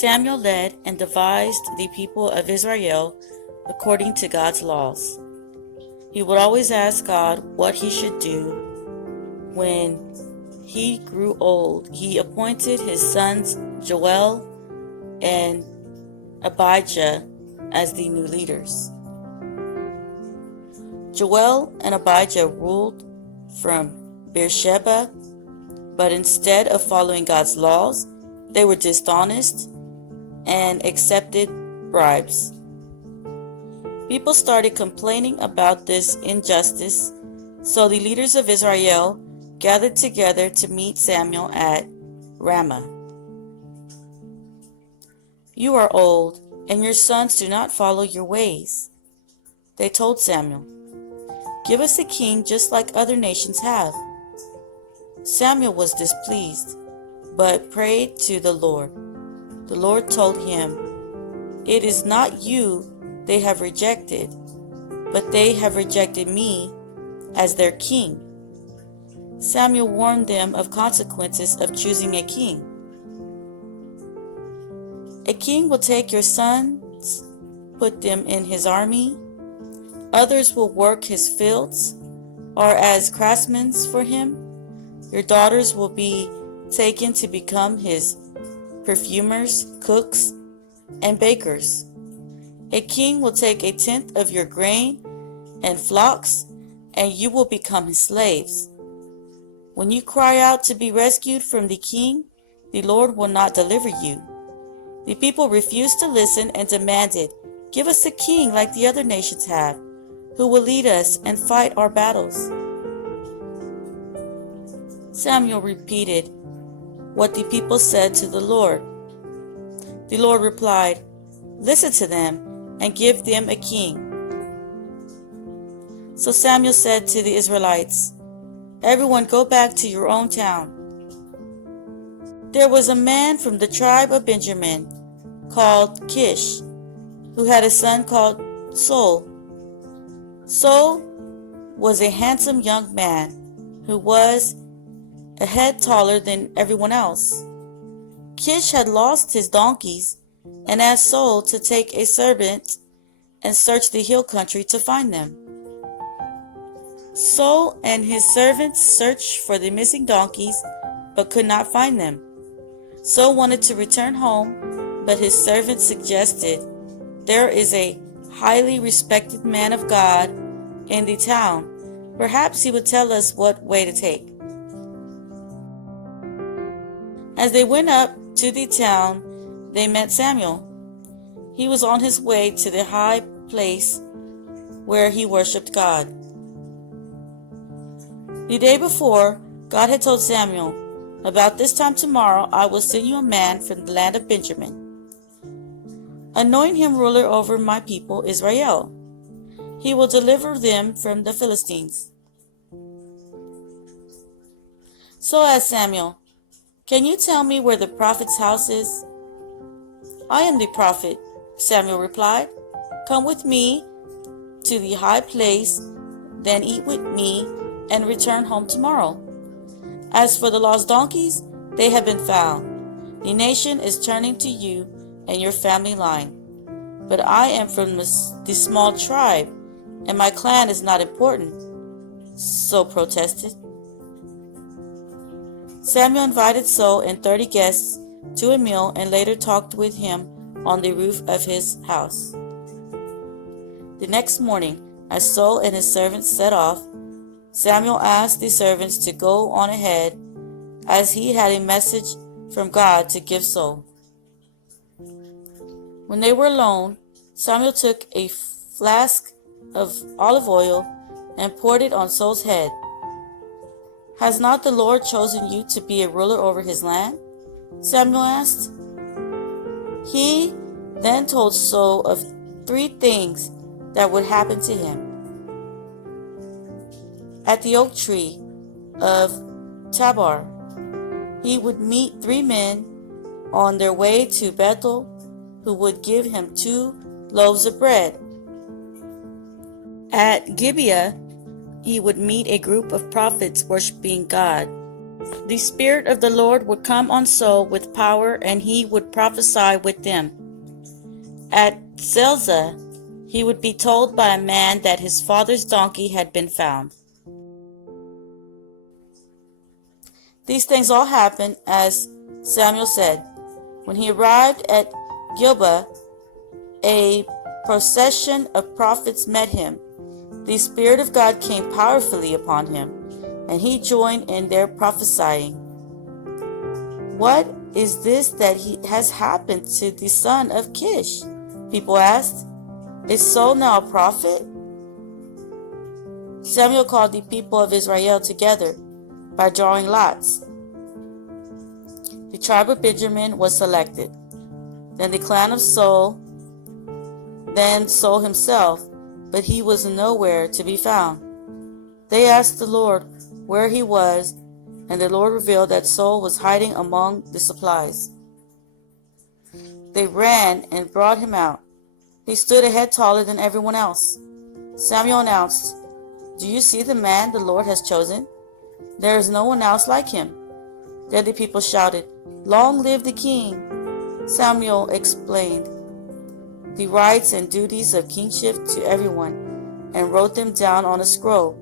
Samuel led and devised the people of Israel according to God's laws. He would always ask God what he should do. When he grew old, he appointed his sons Joel and Abijah as the new leaders. Joel and Abijah ruled from Beersheba, but instead of following God's laws, they were dishonest and accepted bribes. People started complaining about this injustice, so the leaders of Israel gathered together to meet Samuel at Ramah. "You are old, and your sons do not follow your ways," they told Samuel. "Give us a king just like other nations have." Samuel was displeased, but prayed to the Lord. The Lord told him, "It is not you they have rejected, but they have rejected me as their king." Samuel warned them of consequences of choosing a king. "A king will take your sons, put them in his army. Others will work his fields or as craftsmen for him. Your daughters will be taken to become his perfumers, cooks, and bakers. A king will take a tenth of your grain and flocks, and you will become his slaves. When you cry out to be rescued from the king, the Lord will not deliver you." The people refused to listen and demanded, "Give us a king like the other nations have, who will lead us and fight our battles." Samuel repeated what the people said to the Lord. The Lord replied, "Listen to them and give them a king." So Samuel said to the Israelites, "Everyone go back to your own town." There was a man from the tribe of Benjamin called Kish, who had a son called Saul. Saul was a handsome young man who was a head taller than everyone else. Kish had lost his donkeys and asked Saul to take a servant and search the hill country to find them. Saul and his servants searched for the missing donkeys but could not find them. Saul wanted to return home, but his servant suggested, "There is a highly respected man of God in the town. Perhaps he would tell us what way to take." As they went up to the town, they met Samuel. He was on his way to the high place where he worshiped God. The day before, God had told Samuel, "About this time tomorrow I will send you a man from the land of Benjamin. Anoint him ruler over my people Israel. He will deliver them from the Philistines." So asked Samuel, "Can you tell me where the prophet's house is?" "I am the prophet," Samuel replied. "Come with me to the high place, then eat with me and return home tomorrow. As for the lost donkeys, they have been found. The nation is turning to you and your family line. But I am from the small tribe, and my clan is not important," Saul protested. Samuel invited Saul and 30 guests to a meal and later talked with him on the roof of his house. The next morning, as Saul and his servants set off, Samuel asked the servants to go on ahead, as he had a message from God to give Saul. When they were alone, Samuel took a flask of olive oil and poured it on Saul's head. "Has not the Lord chosen you to be a ruler over his land?" Samuel asked. He then told Saul of 3 things that would happen to him. At the oak tree of Tabor, he would meet 3 men on their way to Bethel who would give him 2 loaves of bread. At Gibeah, he would meet a group of prophets worshiping God. The Spirit of the Lord would come on Saul with power, and he would prophesy with them. At Zelzah, he would be told by a man that his father's donkey had been found. These things all happened as Samuel said. When he arrived at Gilboa, a procession of prophets met him. The Spirit of God came powerfully upon him, and he joined in their prophesying. What is this that has happened to the son of Kish? People asked. Is Saul now a prophet? Samuel called the people of Israel together by drawing lots. The tribe of Benjamin was selected. Then the clan of Saul, then Saul himself, but he was nowhere to be found. They asked the Lord where he was, and the Lord revealed that Saul was hiding among the supplies. They ran and brought him out. He stood a head taller than everyone else. Samuel announced, "Do you see the man the Lord has chosen? There is no one else like him." Then the people shouted, "Long live the king!" Samuel explained the rights and duties of kingship to everyone and wrote them down on a scroll.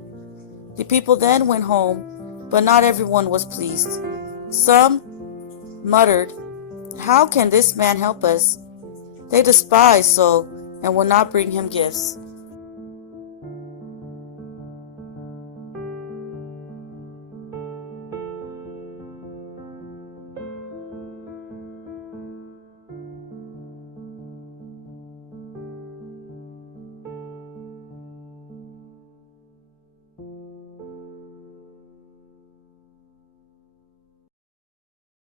The people then went home, but not everyone was pleased. Some muttered, "How can this man help us?" They despised Saul and would not bring him gifts.